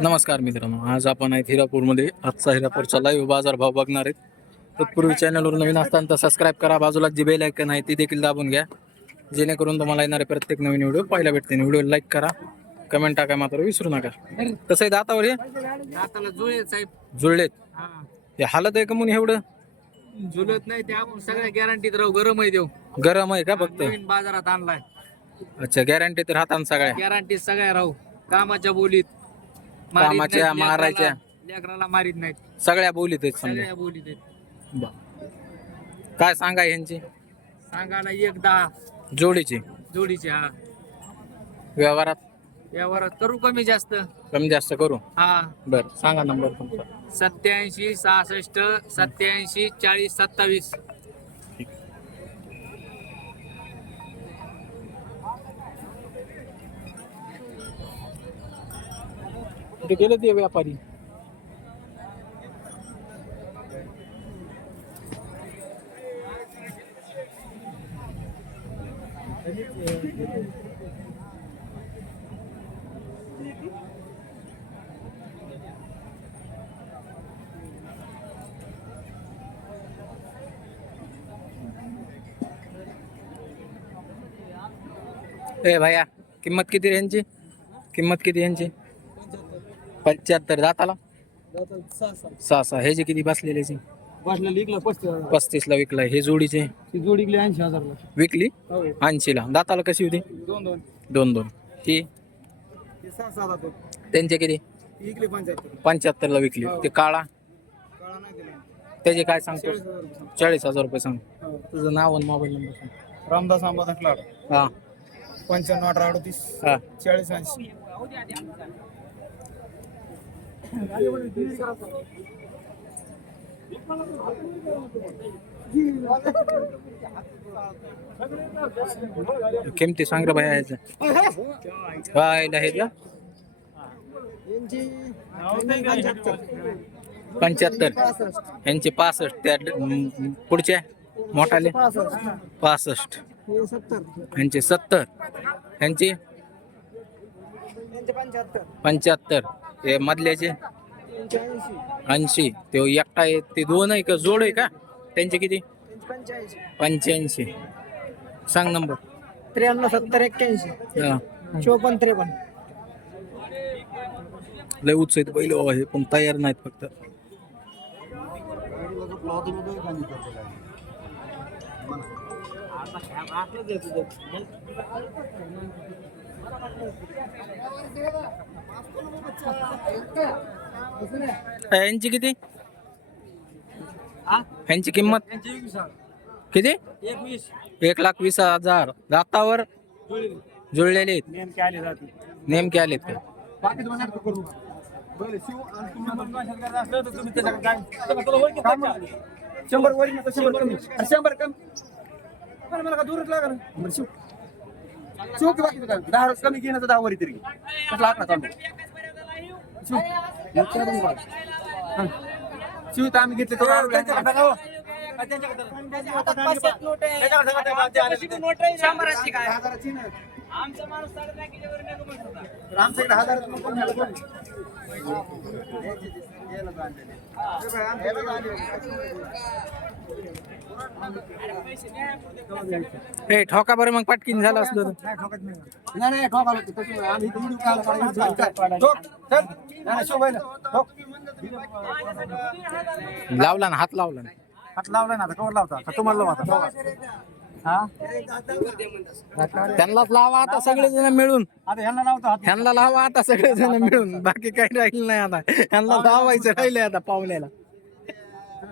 नमस्कार मित्रांनो आज आपण आहेत हिरापूरमध्ये. आजचा हिरापूरचा लाईव्ह बाजार भाव बघणार आहेत. तत्पूर्वी चॅनलवर नवीन असताना तर सबस्क्राईब करा बाजूला जी बेल ऐकन आहे ती देखील दाबून घ्या. जेणेकरून तुम्हाला येणारे प्रत्येक नवीन व्हिडिओ पाहायला भेटते व्हिडिओ लाईक करा कमेंट टाका मात्र विसरू नका. कसं आहे दातावर हे? जुळलेत? हा. हालत आहे का म्हणून एवढं? जुलत नाही ते आपण सगळ्या गॅरंटीत राहू गरम आहे देऊ. गरम आहे का फक्त? नवीन बाजारात आणलाय. अच्छा गॅरंटी तर हातान सगळ्या. गॅरंटीत सगळ्या राहू. कामाच्या बोलीत. मारीत कामाच्या, नाहीत, लेकराला- मारायच्या. लेकराला मारीत नाहीत. सगळ्या बोलीत आहेत समजा. सगळ्या बोलीत आहेत. काय सांगा यांची? सांगा ना एक दहा. जोडीची. जोडीचे हा. व्यवहारात? व्यवहारात करू कमी जास्त. कमी जास्त करू? हा. बर सांगा नंबर तुमचा. सत्याऐंशी सहासष्ट सत्याऐंशी चाळीस सत्तावीस. गेले ते व्यापारी. ए भैया किंमत किती यांची? किंमत किती यांची? पंच्याहत्तर दाताला? सहा सहा. हे जे किती बसलेले पस्तीस पस्तीस ला विकलाय हे जोडीचे? जोडी गेली ऐंशी हजारला. विकली? हो. ऐंशी ला दाताला कशी होती? दोन दोन. दोन दोन. ही? त्यांचे किती? इकले पंच्याहत्तर. पंच्याहत्तर ला विकली ते काळा? त्याचे काय सांगतो? चाळीस हजार रुपये सांग. चाळीस हजार रुपये सांग. हो. तुझं नाव आणि मोबाईल नंबर सांग. रामदास आंबा क्लाड हा. पंच्याण्णव अठरा अडतीस. हा. चाळीस ऐंशी. किमती सांग रे भैया ह्याचं काय ह्याच्या पंच्याहत्तर. यांचे पासष्ट. त्या पुढच्या मोठाले? पासष्ट. यांचे सत्तर. यांचे? पंच्याहत्तर. ते मधल्याचे? ऐंशी. ते एकटा आहे ते दोन आहे का? जोड आहे का? त्यांचे किती? पंच्याऐंशी. सांग नंबर. त्र्याण्णव सत्तर एक्क्याऐंशी. हा. चोपन्न त्रेपन्न. लय उत्साहित बैल आहे पण तयार नाहीत फक्त. यांची किती? यांची किंमत? किती? एक लाख वीस हजार. दातावर? जुळलेले नेमके आले आलेत पाहिजे. शंभर वर शंभर कमी. शंभर कमी. मला का दूरच लागा ना बरं शिव. शिव की बाकीचं काय? दहा कमी घेणं तर दहा वरी तरी कसला आकडा चालू? शिव नाही बघा. हं. शिव तर आम्ही घेतले ना आमच्याकडे हजार हे ठोका बरं मग पटकीन झालं असलं. नाही नाही. आम्ही लावला ना हात लावला ना. हात लावला ना आता कवर लावता. आता तुम्हाला लावा आता हा? त्यांनाच लावा आता सगळेजण मिळून. आता ह्यांना लावतो हात. ह्यांना लावा आता सगळेजण मिळून. बाकी काही राहिलं नाही आता. ह्यांना लावायचं राहिले आता पाहुण्याला.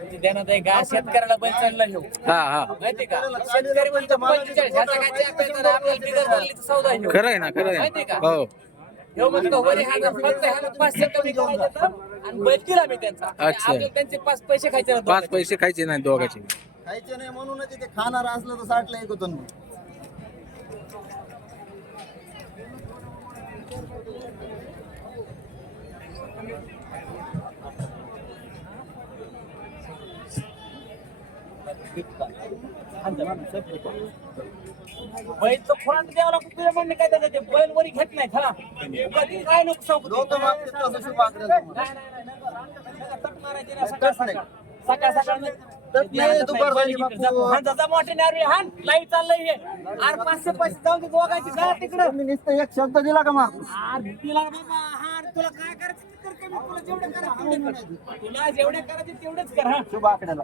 आहे का शेतकऱ्याला बैल चालला घेऊ हा हा. माहितीये का? शेतकरी म्हणतो पंचेचाळीस. ह्याचा काय चार पैसे नाही, आपल्याला बिगर धरली तर चौदा घेऊ खरं आहे ना खरं आहे. माहितीये ना. का? हो. ह्यो म्हणतो वरी ह्याला फक्त ह्याला पाचशे कमी करायचे तर आणि बैल दिला मी त्यांचा. अच्छा. आपल्याला त्यांचे पाच पैसे खायचे ना पाच पैसे खायचे नाही दोघाचे. खायचे नाही म्हणूनच ते खाणार असलं तर साठला एक होतं बैल तर खुरात द्यावं लागतं तुझ्या म्हणणे काय त्याचं ते बैल वरी घेत नाही हा कधी काय नको सांगू तू. लोक मागतात तसं शुभ आग्रह नाही, नाही, नाही, नाही. तट मारायची ना सकाळ सकाळ हे एक शब्द दिला का मग तिला काय करायचं तुला जेवढं करायचं तेवढं कर. तुला जेवढे करायचे तेवढेच कर हा शुभ आकड्याला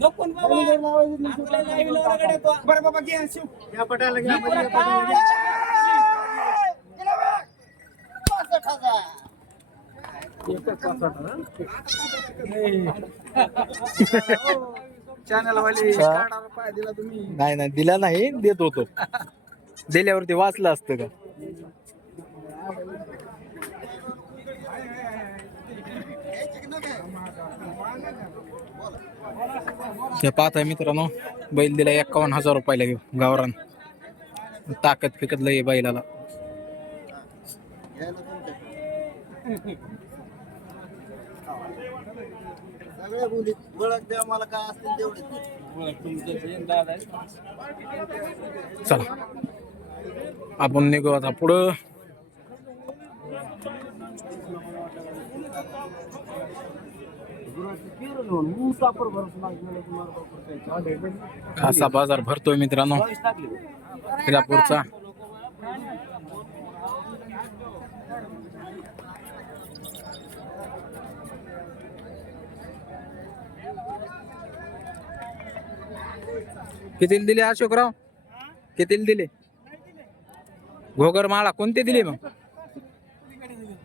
नको ना बाबा. आपल्या live लावला गड्या तो. बरं बाबा घ्या शिव. या पटायला घ्या तुला काय? चॅनल वाले. पाय दिला तुम्ही. नाही नाही दिला नाही देत होतो. दिल्यावरती वाचलं असतं का? हे पाहताय मित्रांनो बैल दिला एक्कावन्न हजार रुपयाला घेऊ गावरान. ताकद फिकत लय बैलाला. चला. आपण निघू आता पुढं. खासा बाजार भरतोय मित्रांनो. हिरापूरचा कितीला दिले अशोकराव? कितीला दिले? घोगर माळा कोणते दिले मग?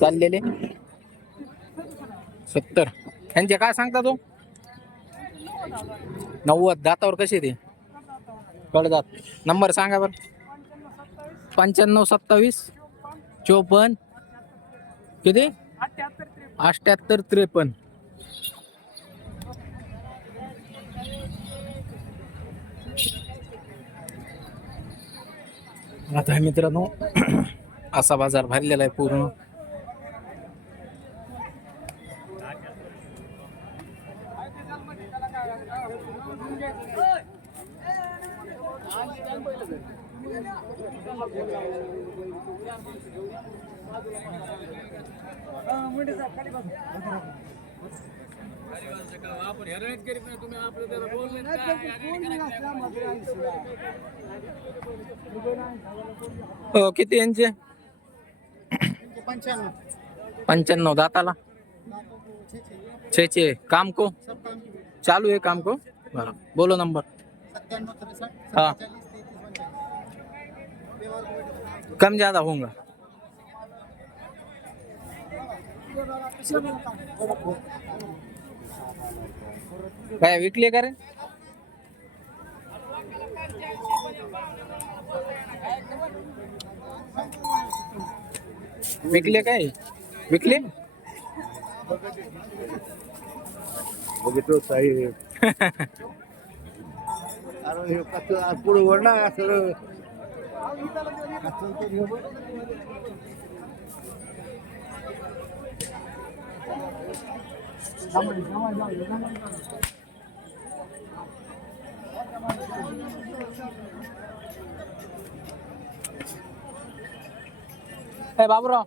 चाललेले. सत्तर. यांचे काय सांगता तो? नव्वद. दातावर कसे ते? कडदात नंबर सांगा बरं. पंच्याण्णव सत्तावीस चोपन्न. किती? अठ्याहत्तर त्रेपन्न. आता मित्रांनो असा बाजार भरलेला आहे पूर्ण. हो किती यांचे? पंच्याण्णव पंच्याण्णव दाताला. छे छे काम को? चालू आहे काम को? बरं. बोलो नंबर. हा. कम ज्यादा होगा काय विकले का रे विकले काय विकले बघितलं साहेब अरे हे बाबूराव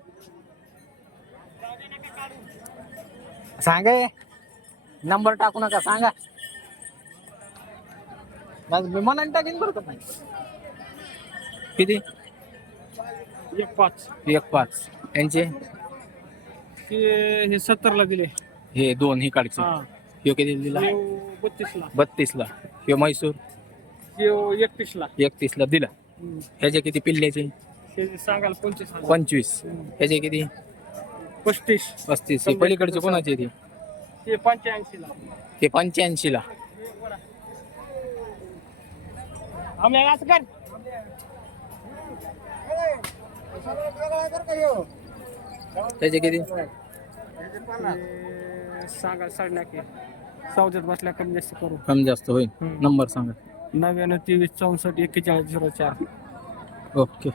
सांगा हे. नंबर टाकू नका सांगा मी मनाने टाकीन बरं का पण. किती? एक पाच. एक पाच. यांचे? ते हे सत्तरला दिले. हे दोन ही काढचे. हा. ह्यो किती दिला? बत्तीसला. बत्तीसला. किंवा म्हैसूर? एकतीसला. एकतीसला दिला. ह्याचे किती पिल्ल्याचे सांगाल पंचवीस हजार. पंचवीस. ह्याचे किती? पस्तीस. पस्तीस. हे पलीकडचे कोणाचे ते? ते पंच्याऐंशीला. ते पंच्याऐंशीला. आम्ही असं कर. त्याचे किती? ते सांगा साडे सौद्यात बसल्या कमी जास्त करू. कमी जास्त होईल. नंबर सांगा. नव्याण्णव तेवीस चौसष्ट एक्केचाळीस झिरो चार. ओके.